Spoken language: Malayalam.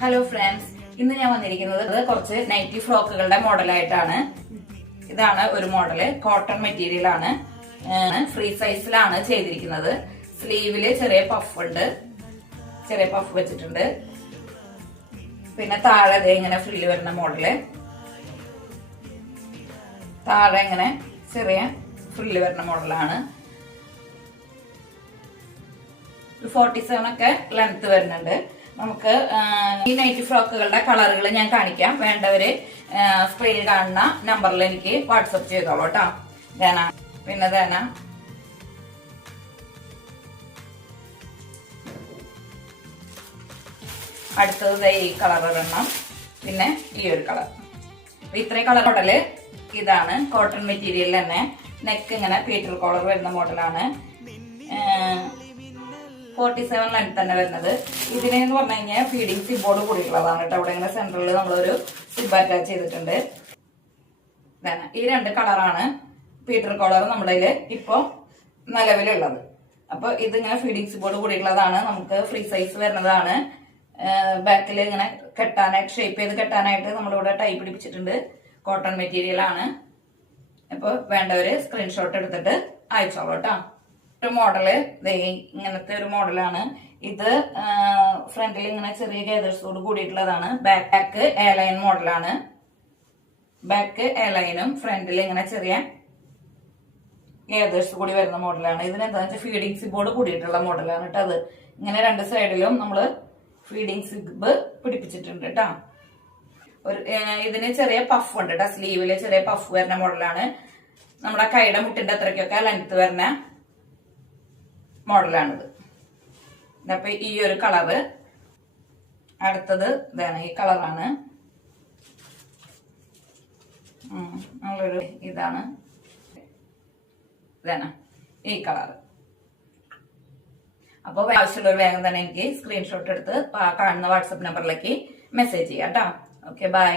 ഹലോ ഫ്രണ്ട്സ്, ഇന്ന് ഞാൻ വന്നിരിക്കുന്നത് കുറച്ച് നൈറ്റി ഫ്രോക്കുകളുടെ മോഡലായിട്ടാണ്. ഇതാണ് ഒരു മോഡല്. കോട്ടൺ മെറ്റീരിയൽ ആണ്. ഫ്രീ സൈസിലാണ് ചെയ്തിരിക്കുന്നത്. സ്ലീവില് ചെറിയ പഫ് ഉണ്ട്, ചെറിയ പഫ് വെച്ചിട്ടുണ്ട്. പിന്നെ താഴെ ഇങ്ങനെ ഫ്രില്ല് വരുന്ന മോഡല്, താഴെ ഇങ്ങനെ ചെറിയ ഫ്രില്ല് വരുന്ന മോഡലാണ്. 47 ഒക്കെ ലെങ്ത് വരുന്നുണ്ട്. നമുക്ക് ഈ നൈറ്റി ഫ്രോക്കുകളുടെ കളറുകൾ ഞാൻ കാണിക്കാം. വേണ്ടവര് സ്ക്രീനിൽ കാണുന്ന നമ്പറിൽ എനിക്ക് വാട്സപ്പ് ചെയ്തോളൂ കേട്ടോ. പിന്നെ അടുത്തത് ഈ കളർ ഒരെണ്ണം, പിന്നെ ഈ ഒരു കളർ. ഇത്രയും കളർ മോഡല് ഇതാണ്. കോട്ടൺ മെറ്റീരിയൽ തന്നെ. നെക്ക് ഇങ്ങനെ പീറ്റർ കോളർ വരുന്ന മോഡലാണ്. 47 ലെങ്ത് തന്നെ വരുന്നത്. ഇതിനെന്ന് പറഞ്ഞു കഴിഞ്ഞാൽ ഫീഡിങ് സിബോർഡ് കൂടിയുള്ളതാണ് കേട്ടോ. അവിടെ ഇങ്ങനെ സെന്ററിൽ നമ്മളൊരു സിബ് അറ്റാച്ച് ചെയ്തിട്ടുണ്ട്. ഈ രണ്ട് കളറാണ് പീറ്റർ കോളർ നമ്മുടെ ഇപ്പൊ നിലവിലുള്ളത്. അപ്പൊ ഇതിങ്ങനെ ഫീഡിങ് സിബോർഡ് കൂടിയുള്ളതാണ്. നമുക്ക് ഫ്രീ സൈസ് വരുന്നതാണ്. ബാക്കിൽ ഇങ്ങനെ കെട്ടാനായിട്ട്, ഷേപ്പ് ചെയ്ത് കെട്ടാനായിട്ട് നമ്മളിവിടെ ടൈ പിടിപ്പിച്ചിട്ടുണ്ട്. കോട്ടൺ മെറ്റീരിയൽ ആണ്. അപ്പൊ വേണ്ടവര് സ്ക്രീൻഷോട്ട് എടുത്തിട്ട് അയച്ചോളൂ കേട്ടോ. ഒരു മോഡല് ഇങ്ങനത്തെ ഒരു മോഡലാണ് ഇത്. ഫ്രണ്ടിൽ ഇങ്ങനെ ചെറിയ ഗേദേഴ്സോട് കൂടിയിട്ടുള്ളതാണ്. ബാക്ക് എ ലൈൻ മോഡലാണ്. ബാക്ക് എ ലൈനും ഫ്രണ്ടിൽ ഇങ്ങനെ ചെറിയ ഗേദേഴ്സ് കൂടി വരുന്ന മോഡലാണ്. ഇതിന് എന്താ വെച്ചാൽ ഫീഡിങ് സിബോർഡ് കൂടിയിട്ടുള്ള മോഡലാണ് കേട്ടോ. അത് ഇങ്ങനെ രണ്ട് സൈഡിലും നമ്മള് ഫീഡിങ് സിബ് പിടിപ്പിച്ചിട്ടുണ്ട് കേട്ടോ. ഇതിന് ചെറിയ പഫ് ഉണ്ട് കേട്ടോ. സ്ലീവില് ചെറിയ പഫ് വരുന്ന മോഡലാണ്. നമ്മുടെ കൈയുടെ മുട്ടിന്റെ അത്രയ്ക്കൊക്കെ ലെങ്ത് വരുന്ന മോഡലാണിത്. അപ്പൊ ഈ ഒരു കളറ്. അടുത്തത് ഇതാണ്, ഈ കളറാണ്. നല്ലൊരു ഇതാണ് ഈ കളറ്. അപ്പൊ ആവശ്യമുള്ളൊരു വേഗം തന്നെ എനിക്ക് സ്ക്രീൻഷോട്ട് എടുത്ത് കാണുന്ന വാട്സപ്പ് നമ്പറിലേക്ക് മെസ്സേജ് ചെയ്യാം കേട്ടോ. Okay, by.